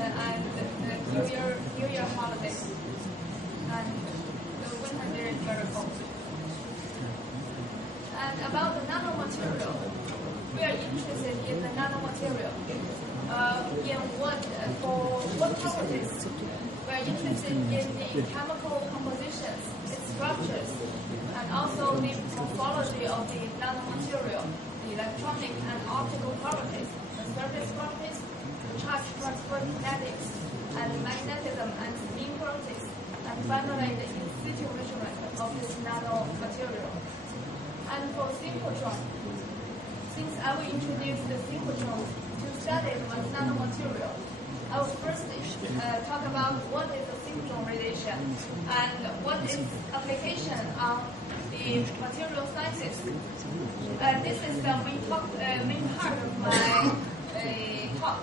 and the New Year holidays. And the winter there is very cold. And about the nanomaterial, we are interested in the nanomaterial. For what properties? We are interested in the chemical compositions, its structures, and also the morphology of the nanomaterial, the electronic and optical properties, the surface properties, charge transfer kinetics, and magnetism and spin properties, and finally the in situ measurement of this nanomaterial. And for synchrotron, since I will introduce the synchrotron to study the nanomaterial, I will first talk about what is the synchrotron radiation and what is application on the material sciences. This is the main part of my talk.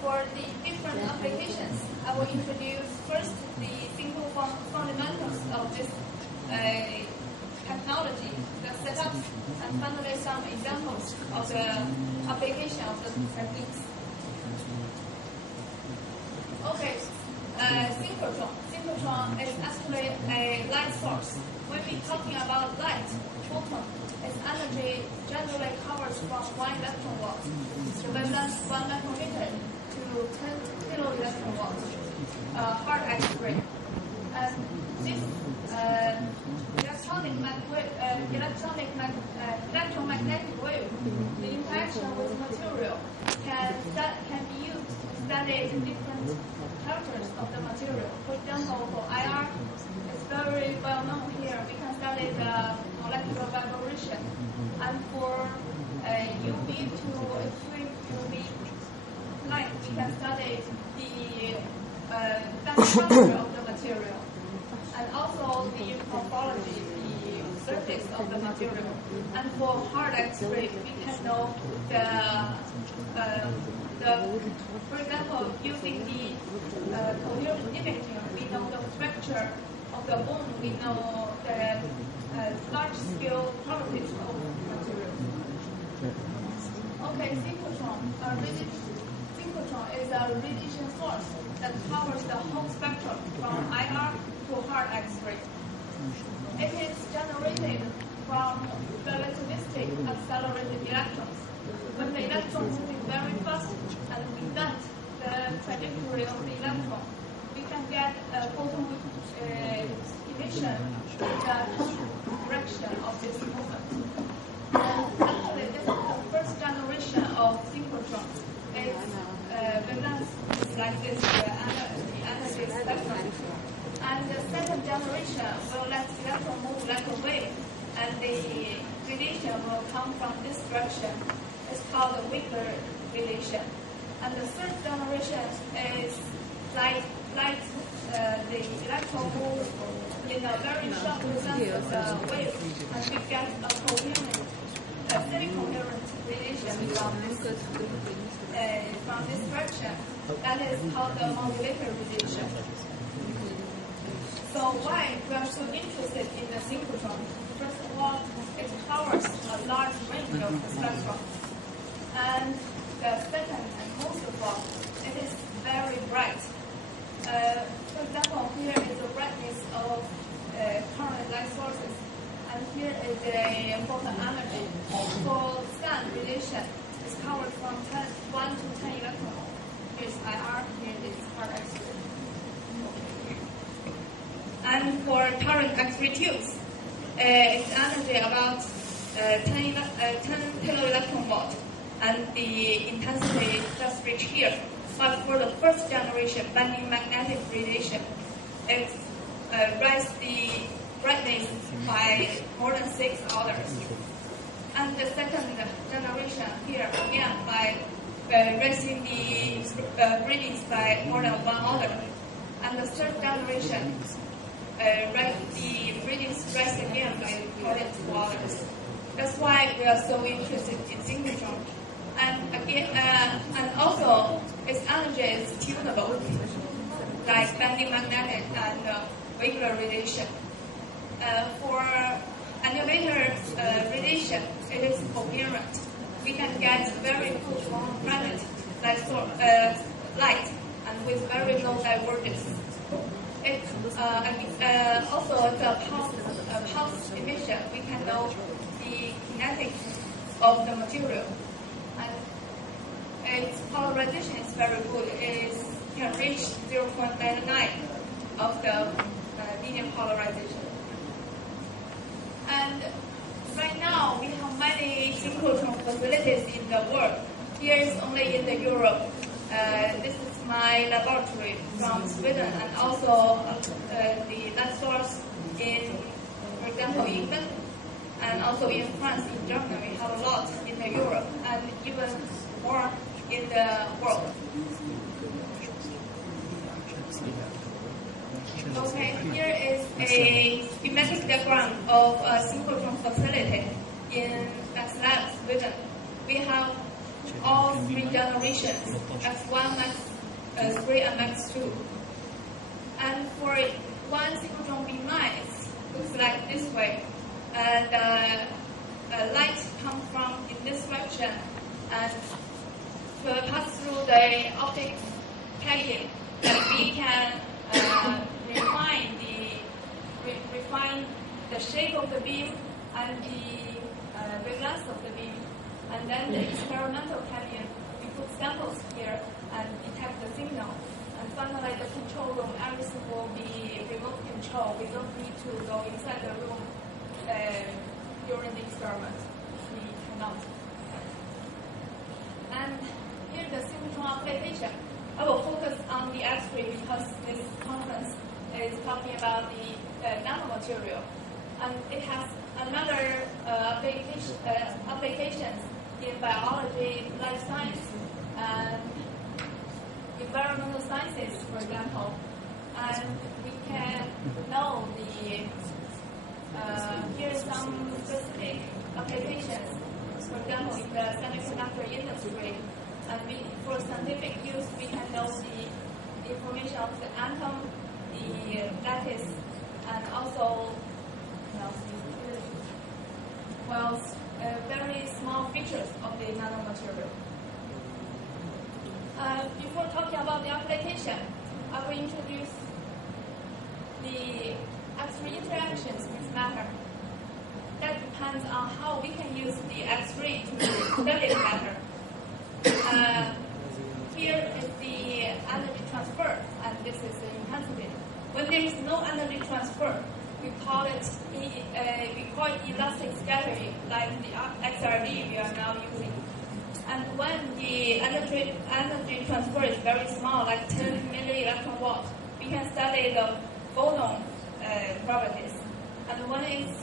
For the different applications, I will introduce first the simple fundamentals of this technology, the setups, and finally some examples of the application of the techniques. Okay, synchrotron. Synchrotron is actually a light source. When we're talking about light, photon, its energy generally covers from 1 electron volt to wavelength 1 micrometer to 10 kilo electron volts, hard X-ray. And this electromagnetic wave, the interaction with material, can be used to study the different characters of the material. For example, for IR, it's very well known here. We can study the molecular vibration. And for UV to extreme UV light, we can study the structure of the material. And also the morphology, the surface of the material. And for hard X-ray, we can know for example, using the coherent imaging, we know the structure of the bone, we know the large-scale properties of the material. Okay, synchrotron. Synchrotron is a radiation source that covers the whole spectrum from IR to hard X-ray. It is generated from relativistic accelerated electrons. When the electron is moving very fast and we bend the trajectory of the electron, we can get a photon emission in the direction of this movement. Actually, this is the first generation of synchrotron. Its wavelength is like this, the energy spectrum. And the second generation will let the electron move like a wave, and the radiation will come from this direction. It's called the weaker radiation. And the third generation is like the electron moves in a very short distance of the wave, and we get a coherent, semi-coherent radiation from this direction. That is called the modulator radiation. So why we are so interested in the synchrotron? First of all, it covers a large range of the spectrum. And the second and most of all, it is very bright. For example, here is the brightness of current light sources, and here is the photon energy. For sun radiation, it's covered from 1 to 10 electron volts. Here's IR, here is hard X-ray. And for current X-ray tubes, its energy about 10 kilo electron volt, and the intensity just reached here. But for the first generation bending magnetic radiation, it raised the brightness by more than 6 orders. And the second generation here again by raising the readings by more than 1 order. And the third generation the readings rise again by more than 2 orders. That's why we are so interested in synchrotron. And again, and also its energy is tunable, like bending magnetic and weaker radiation. For annullator radiation, it is coherent. We can get very photon planet like light diverges. It's also the pulse emission. We can know the kinetics of the material, and its polarization is very good. It can reach 0.99 of the linear polarization. And right now, we have many synchrotron facilities in the world. Here is only in the Europe. This is my laboratory from Sweden, and also the lab source in, for example, England, and also in France, in Germany. We have a lot in the Europe, and even more in the world. Okay, here is a schematic diagram of a synchrotron facility in Max Lab, Sweden. We have all three generations, Max1, Max3, and Max2. And for one synchrotron B9, it looks like this way. The light comes from in this direction and will pass through the optic package, and we can refine the shape of the beam and the wavelength of the beam. And then the experimental canyon, we put samples here and detect the signal. And finally, the control room, everything will be remote control. We don't need to go inside the room during the experiment. We cannot. And here the synchrotron application. I will focus on the X-ray because this conference is talking about the nanomaterial. And it has another applications in biology, life science, and environmental sciences, for example. And we can know here are some specific applications. For example, in the semiconductor industry, and for scientific use, we can know the information of the atom, the lattice, and also very small features of the nanomaterial. Before talking about the application, I will introduce the X-ray interactions with matter. That depends on how we can use the X-ray to study the matter. Here is the energy transfer, and this is the intensity. When there is no energy transfer, we call it elastic scattering, like the XRD we are now using. And when the energy transfer is very small, like 10 milli-electron volt, we can study the photon properties. And when it's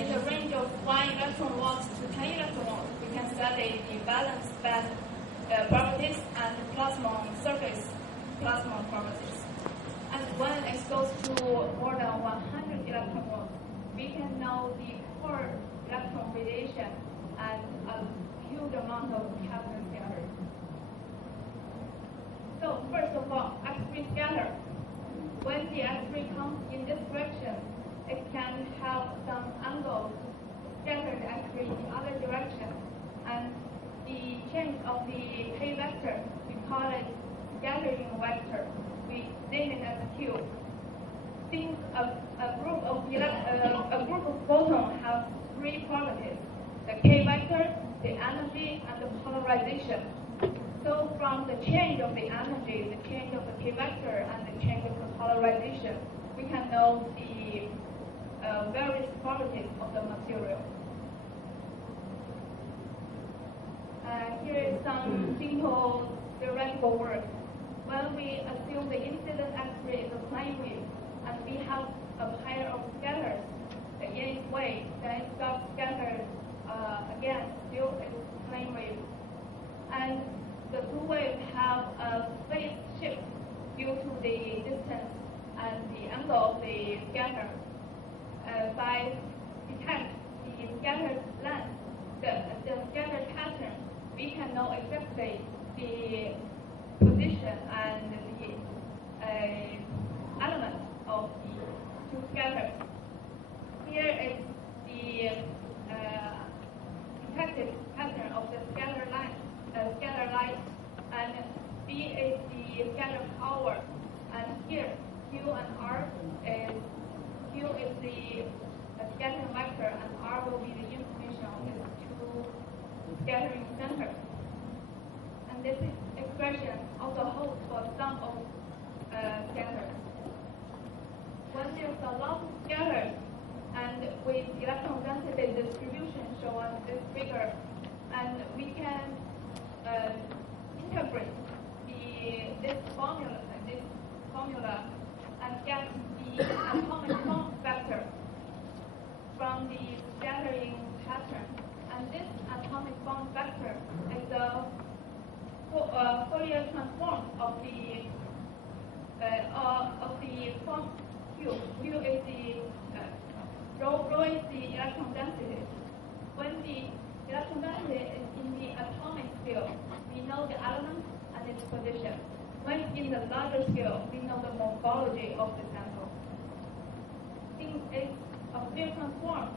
in the range of 1 electron volt to 10 electron volt, we can study the valence band properties and plasmon surface plasmon properties. And when it goes to more than 100 electron volts, we can know the per electron radiation and a huge amount of Kelvin scatter. So first of all, X-ray scatter. When the X-ray comes in this direction, it can have some angle to scatter the X-ray in the other direction. And the change of the K vector, we call it scattering vector. We name it as Q. Since a group of photons have three properties: the K vector, the energy, and the polarization. So from the change of the energy, the change of the K vector, and the change of the polarization, we can know the various properties of the material. Here is some simple theoretical work. When we assume the incident X-ray is a plane wave, and we have a pair of scatters, the yin wave, then it got scattered again, still it's plane wave. And the two waves have a phase shift due to the distance and the angle of the scatter. By detect the scattered length, the scattered pattern, we can know exactly the position and the element of the two scatters. Here is the detected pattern of the scatter light, and B is the scatter power And here, Q and R is Q is the scattering vector, and R will be the information on these two scattering centers. And this expression also holds for sum of scatters. When there's a lot of scatters, and with electron density distribution shown on this figure, and we can integrate this formula and get the atomic form factor from the scattering pattern. And this atomic form factor is the Fourier transform of the form Q. Q is the rho is the electron density. When the electron density is in the atomic scale, we know the element and its position. When in the larger scale, we know the morphology of the sample. Since it's a Fourier transform,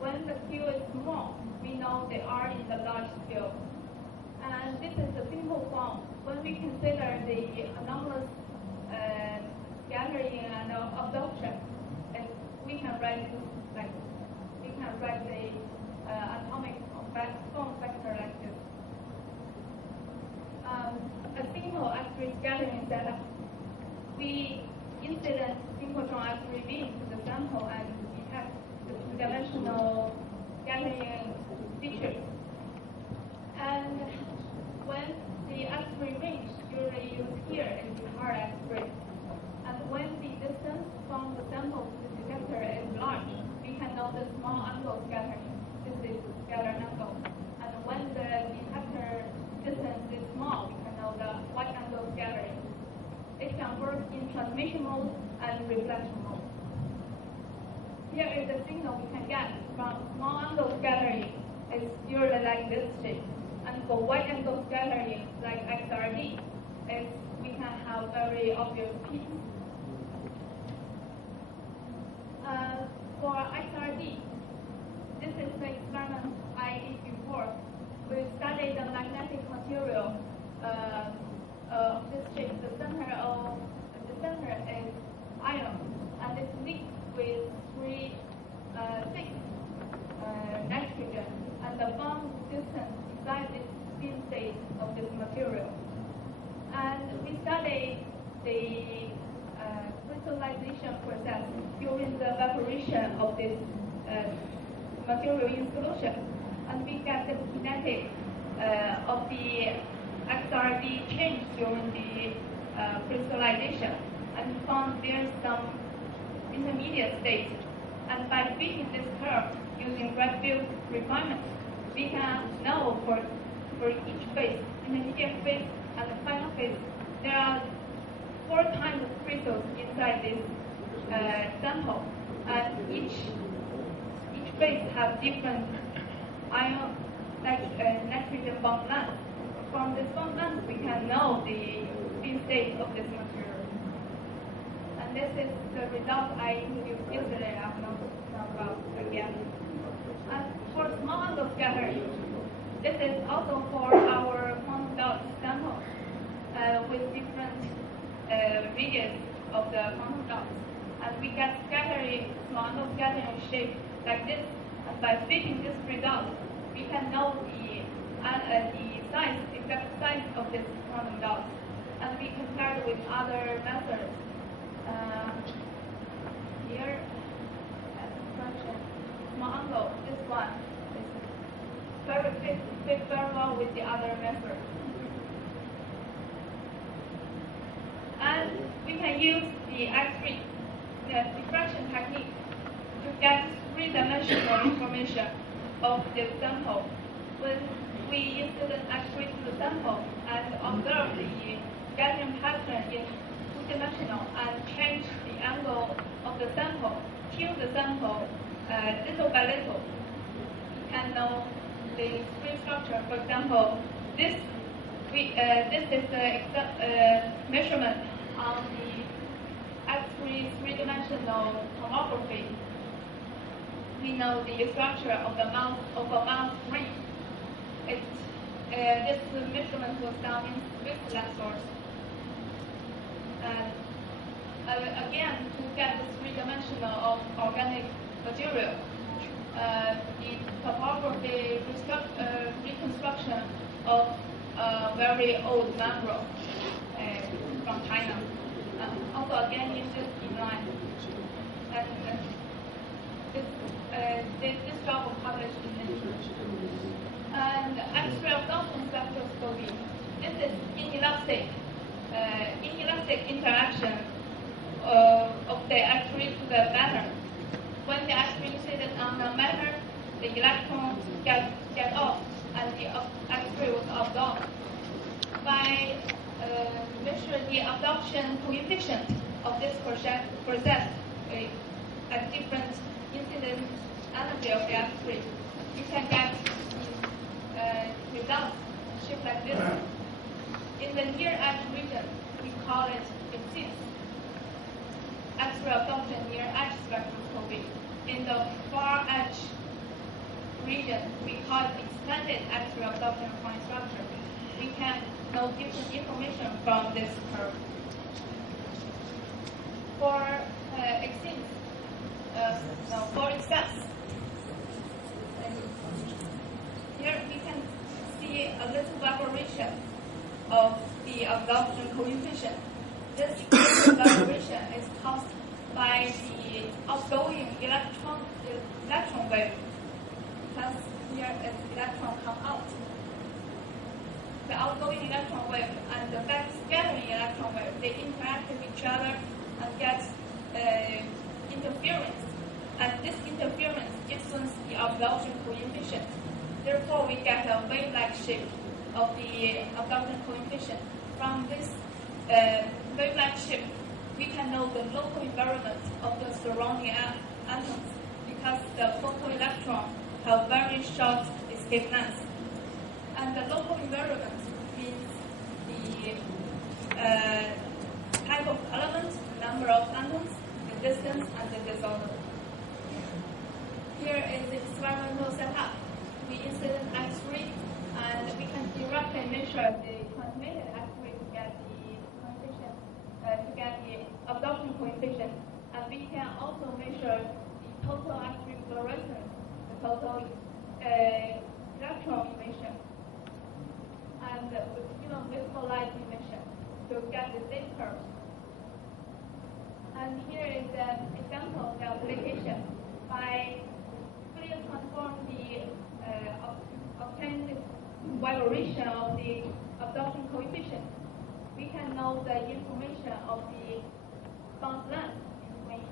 when the Q is small, we know they are in the large scale. And this is a simple form. When we consider the anomalous scattering and absorption, we can write this like this. We can write the atomic form factor like this. A simple X-ray scattering setup. We incident synchrotron X-ray beam to the sample and detect the two-dimensional scattering features. And when the X-ray range usually used here is the hard X-ray. And when the distance from the sample to the detector is large, we can know the small angle scattering. This is scatter angle. And when the detector distance is small, we can know the wide angle scattering. It can work in transmission mode and reflection mode. Here is the signal we can get from small angle scattering. It's usually like this shape. And for wide angle scattering, like XRD, we can have very obvious peaks. For XRD, this is the experiment I did before. We studied the magnetic material of this shape. The center is iron, and it's linked with six nitrogen, and the bond distance inside this spin state of this material. And we studied the crystallization process during the evaporation of this material in solution, and we get the kinetics of the XRD change during the crystallization, and found there's some intermediate state. And by fitting this curve using red field requirements, we can know for each phase, intermediate phase and the final phase, there are 4 kinds of crystals inside this sample, and each phase have different ion nitrogen bond length. From this bond length, we can know the spin state of this material. And this is the result I introduced yesterday. I'm not about again. And for small angle scattering, this is also for our quantum dot sample with different radius of the quantum dots. And we get scattering, small angle scattering shape like this. And by fitting this result, we can know the size, exact size of this quantum dot. And we compare it with other methods. Here, small angle, this one is fit very well with the other method. And we can use the X-ray diffraction technique to get 3-dimensional information of the sample. When we incident X-ray to the sample and observe the scattering pattern in 2-dimensional and change the angle of the sample, tune the sample little by little, we can know the spin structure. For example, this is the measurement on the X-ray 3-dimensional tomography. We know the structure of the mouth of a mouse brain. This measurement was done in Switzerland source. again, to get the three-dimensional of organic material, the topography reconstruction of very old mangrove from China. Also, again, use this design. And this job was published in Nature. And X-ray absorption spectroscopy. This is inelastic interaction of the X-ray to the matter. When the X-ray incident on the matter, the electrons get off and the X-ray was absorbed. By measure the absorption coefficient of this process at different incident energy of the X-ray, you can get results shaped like this. In the near edge region, we call it exist. X-ray absorption near edge spectroscopy. In the far edge region, we call it extended X-ray absorption point structure. We can know different information from this curve. For excess, here we can see a little vibration of the absorption coefficient. This vibration is caused by the outgoing electron wave, because here an electron come out. The outgoing electron wave and the backscattering electron wave, they interact with each other and get interference. And this interference influences the absorption coefficient. Therefore, we get a wave-like shape of the absorption coefficient. From this wave-like shape, we can know the local environment of the surrounding atoms, because the photoelectrons have very short escape length. And the local environment means the type of element, the number of atoms, the distance, and the disorder. Here is the experimental setup. We insert an X-ray, and we can directly measure the transmitted X-ray to get the coefficient, to get the absorption coefficient. And we can also measure the total X-ray fluorescence, the total electron emission, and even visible light emission to get the same curve. And here is an example of the application. By Fourier transform the obtained vibration of the absorption coefficient, we can know the information of the bond length between,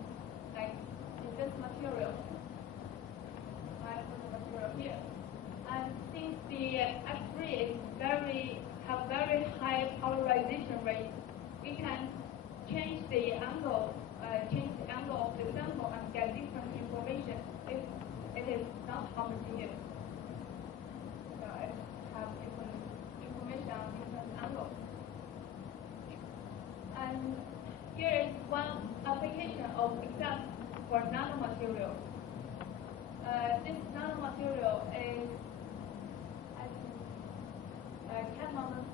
like in this material, right, the material here. And since the X-ray have very high polarization rate, we can change the angle of the sample and get different information if it is not homogeneous. So it have different information on different angles. And here is one application of excess for nanomaterial. This nanomaterial is cadmium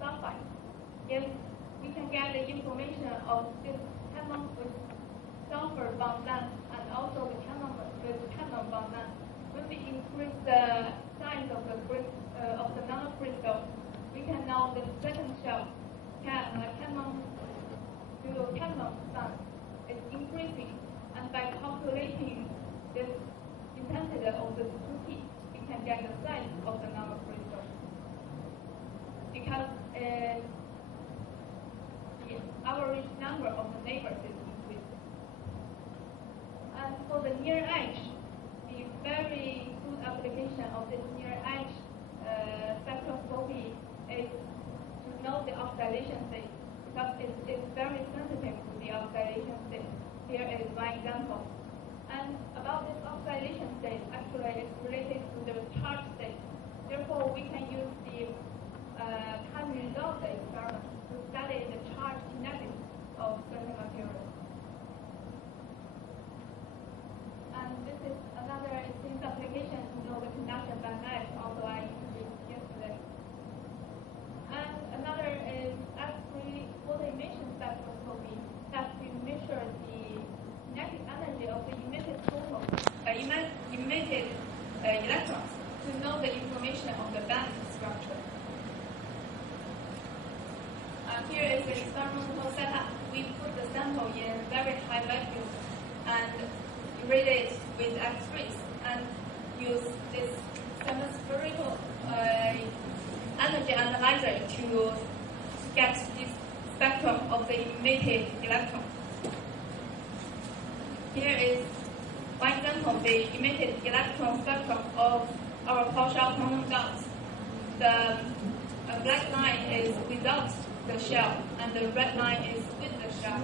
sulfide. If we can get the information of this cadmium with sulfur bond length and also the cadmium bond length, when we increase the size of the nanocrystal, we can know the second shell cadmium bond is increasing, and by calculating this intensity of the two heat, we can get the size of the nanocrystal. Because the average number of the neighbors is increasing. And for the near edge, the very good application of this near edge spectroscopy is to know the oxidation state, because it's very sensitive to the oxidation state. Here is one example. And about this oxidation state, actually it's related to the charge state. Therefore, we can use the time result experiment to study the charge kinetics of certain materials. And this is another application to know the conduction dynamics formation of the band structure. Here is the experimental setup. We put the sample in very high vacuum and irradiate with X-rays and use this spherical energy analyzer to get this spectrum of the emitted electron. Here is one example, the emitted electron spectrum of our partial quantum dots. The black line is without the shell, and the red line is with the shell.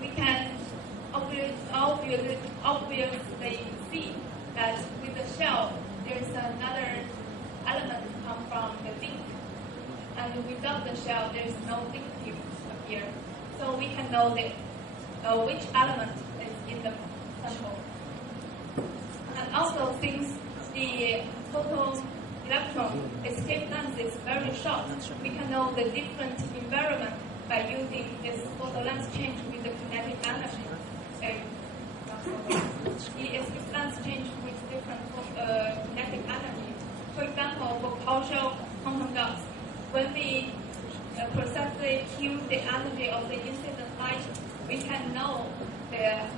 We can obviously see that with the shell, there is another element come from the zinc, and without the shell, there is no zinc here. So we can know that which element is in the sample. And also, since the total electron escape length is very short, we can know the different environment by using this photo length change with the kinetic energy. The escape length change with different kinetic energy. For example, for partial quantum dots, when we precisely tune the energy of the incident light, we can know the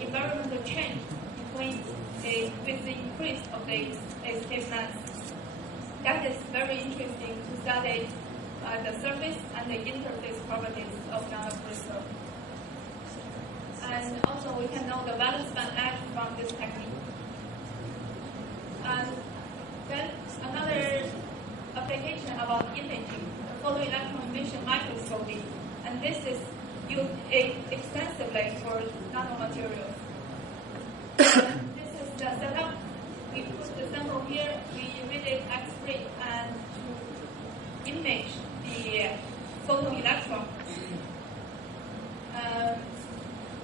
environmental change with the increase of the escape length. That is very interesting to study the surface and the interface properties of nanocrystal. And also we can know the valence band edge from this technique. And then another application about imaging, the photoelectron emission microscopy. And this is used extensively for nanomaterials. This is the setup. We put the sample here, we irradiate X-ray and to image the photoelectron.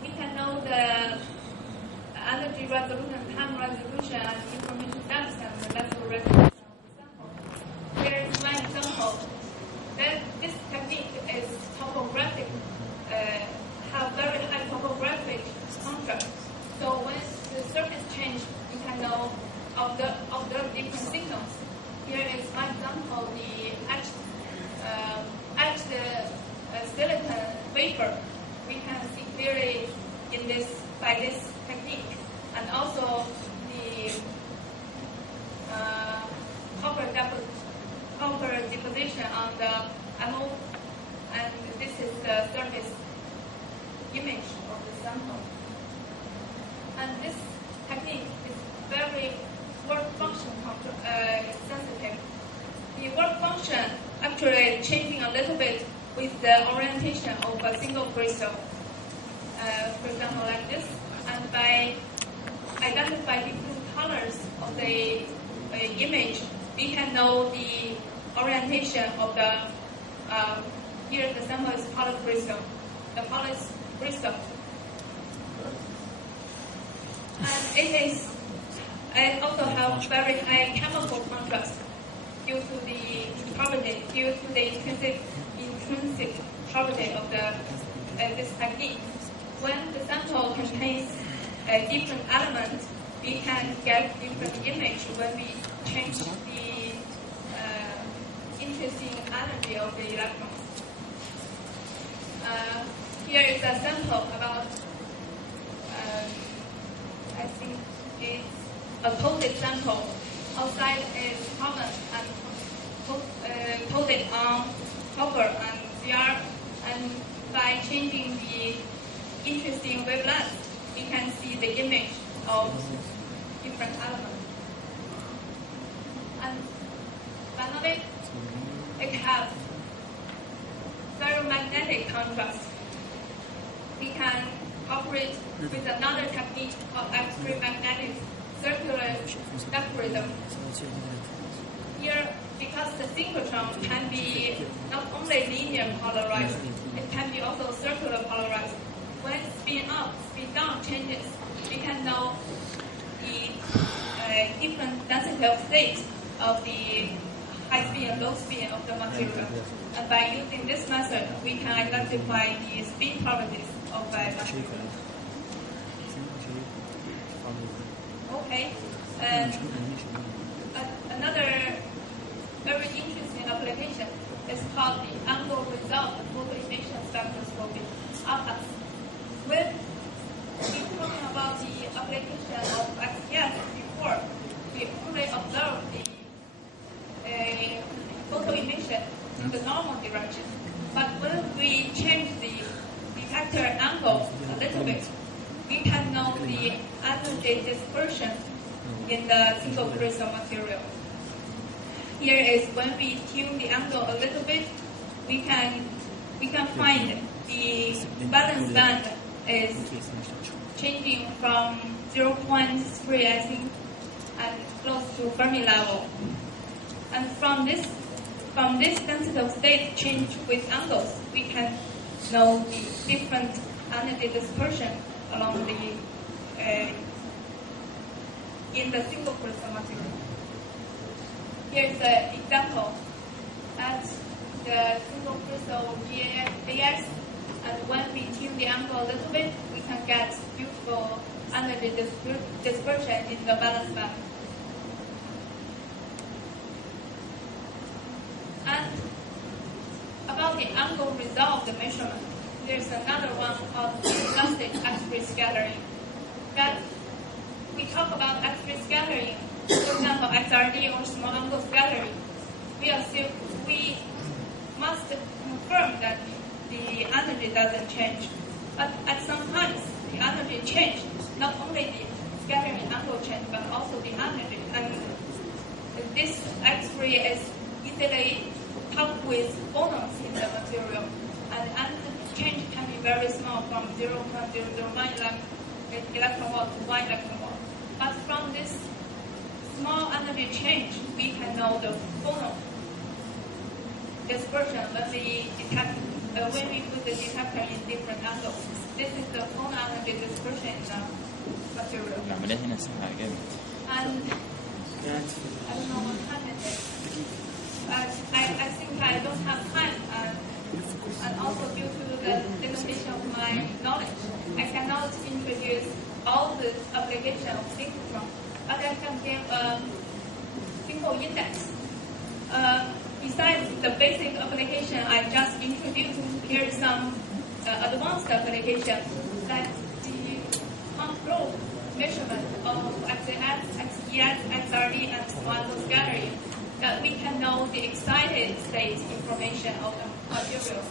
We can know the energy resolution, time resolution, and information depth and the level resolution of the sample. Here is one example. This technique is topographic, have very high topographic contrast. So when the surface change, we can know of the different signals. Here is one example, the etched silicon wafer. We can see clearly in by this technique, and also the copper deposition on the anode, and this is the surface image of the sample. And this technique is very work function sensitive. The work function actually changing a little bit with the orientation of a single crystal. For example, like this. And by identifying different colors of the image, we can know the orientation of the, here the sample is polycrystal. The polycrystal. And it also has very high chemical contrast due to the intrinsic property of this technique. When the sample contains different elements, we can get different image when we change the interesting energy of the electrons. Here is a sample about, I think it's a coated sample. Outside is carbon and coated on copper and Cr, and by changing the interesting wavelength, we can see the image of different elements. And finally, it has ferromagnetic contrast. We can operate with another technique called X-ray magnetic circular spectrism. Here, because the synchrotron can be not only linear polarized, it can be also circular polarized. When spin up, spin down changes, we can know the different density of state of the high spin and low spin of the material. And by using this method, we can identify the spin properties of the material. Okay. direction. But when we change the detector angle a little bit, we can know the energy dispersion in the single crystal material. Here is when we tune the angle a little bit, we can find the valence band is changing from 0.3, I think, and close to Fermi level. And from this sensitive state change with angles, we can know the different energy dispersion along the in the single crystal material. Here's an example at the single crystal GAS, and when we tune the angle a little bit, we can get beautiful energy dispersion in the valence band. And about the angle resolved measurement, there's another one called elastic X-ray scattering. That we talk about X-ray scattering, for example, XRD or small angle scattering. We must confirm that the energy doesn't change. But at some times, the energy changes. Not only the scattering angle change, but also the energy. And this X-ray is easily coupled with phonons in the material. And energy change can be very small, from 0.001 electron volt to 1 electron volt. But from this small energy change, we can know the phonon dispersion when we put the detector in different angles. This is the phonon energy dispersion in the material. And I don't know what time it is. I think I don't have time, and also due to the limitation of my knowledge, I cannot introduce all the application of synchrotron, but I can give a simple index. Besides the basic application I just introduced, here is some advanced application, like the control measurement of XAS, XES, XRD, and small scattering, that we can know the excited state information of the material.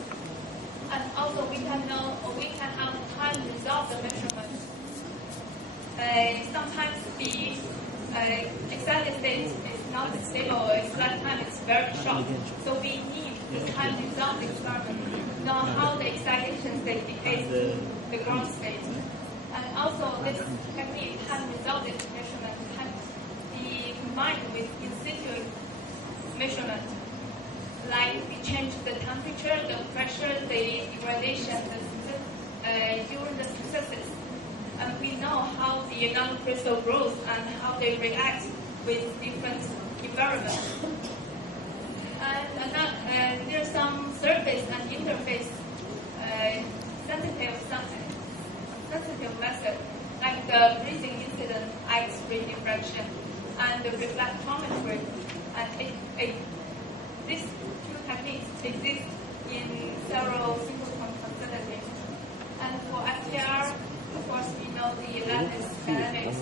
And also we can have time resolve the measurement. Sometimes the excited state is not stable, its lifetime is very short. So we need the time resolved experiment to know how the excitation state behaves to the ground state. And also this technique, time resolved measurement, can be combined with in situ measurement. Like we change the temperature, the pressure, the irradiation during the synthesis. And we know how the nanocrystal grows and how they react with different environments. And there's some surface and interface sensitive method, like the breathing incident X-ray diffraction and the reflectometry. And these two techniques exist in several synchrotron facilities. And for FTR, of course, we know the lattice dynamics.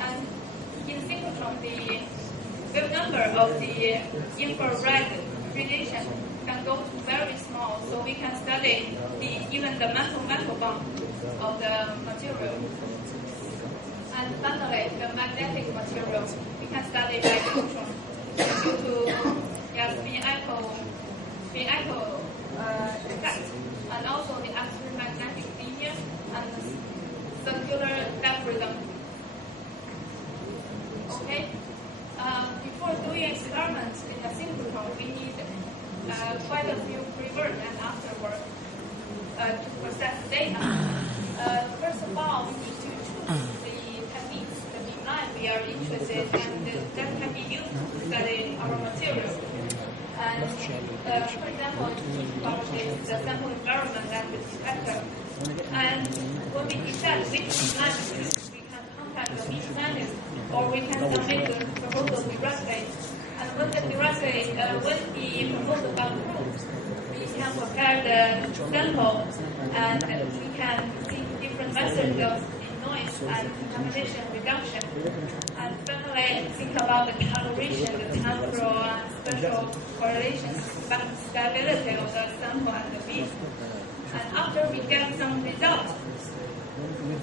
And in synchrotron, the wave number of the infrared radiation can go to very small, so we can study even the metal bond of the material. And finally, the magnetic material, we can study by neutron due to spin echo effect, and also the absolute magnetic linear and circular diaphragm. Okay. Before doing experiments in a synchrotron, we need quite a few pre-work and after work to process data. First of all, we need to choose the techniques, the design we are interested in, and that can be used to study our material. And for example, the sample environment and the detector. And when we decide which design to use, we can contact the scientist, or we can submit the proposal directly. And when the proposal got approved, we can prepare the sample, and we can see different methods of noise and contamination reduction. And finally, think about the calibration, the temporal and spectral correlation stability of the sample and the beam. And after we get some results,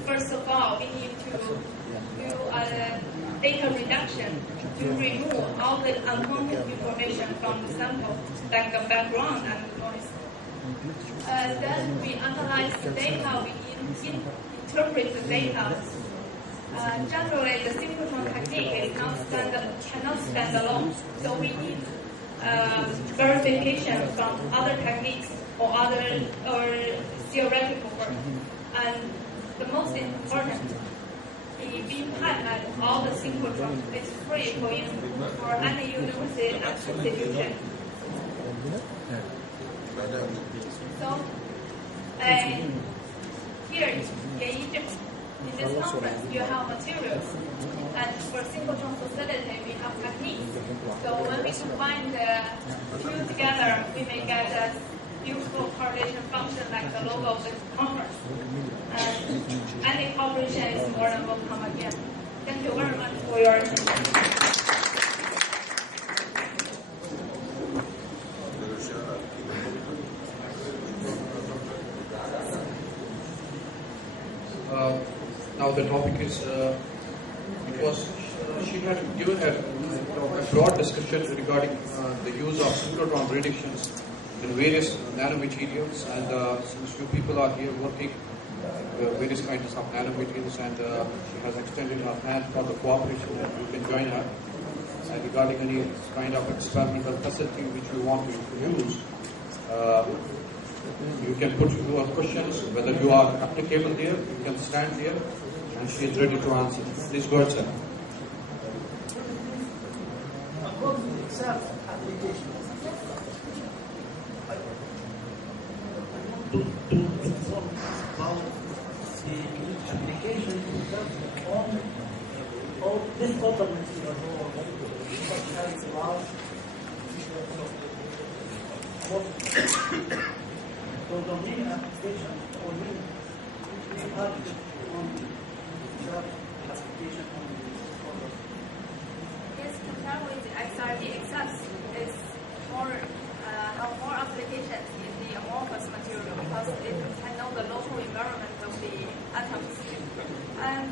first of all, we need to do a data reduction to remove all the unwanted information from the sample, like the background and the noise. Then we analyze the data, we interpret the data. Generally, the synchrotron technique is cannot stand alone, so we need verification from other techniques or theoretical work. And the most important, the beam pipe and all the synchrotron is free for any university and institution. So, here in Egypt, in this conference, you have materials, and for synchrotron facility, we have techniques. So when we combine the two together, we may get a useful correlation function like the logo of the conference. And any cooperation is more than welcome again. Thank you very much for your attention. Now the topic is, she had given a broad discussion regarding the use of synchrotron predictions in various nanomaterials, and since few people are here working various kinds of nanomaterials, and she has extended her hand for the cooperation, and you can join her regarding any kind of experimental facility which we want to use. You can put your questions, whether you are applicable here, you can stand here, and she is ready to answer. Please go ahead, sir. This total material has large so the main application or main target on job application on the Yes, compared with the XRD XS, is have more applications in the amorphous material because it can know the local environment of the atoms. And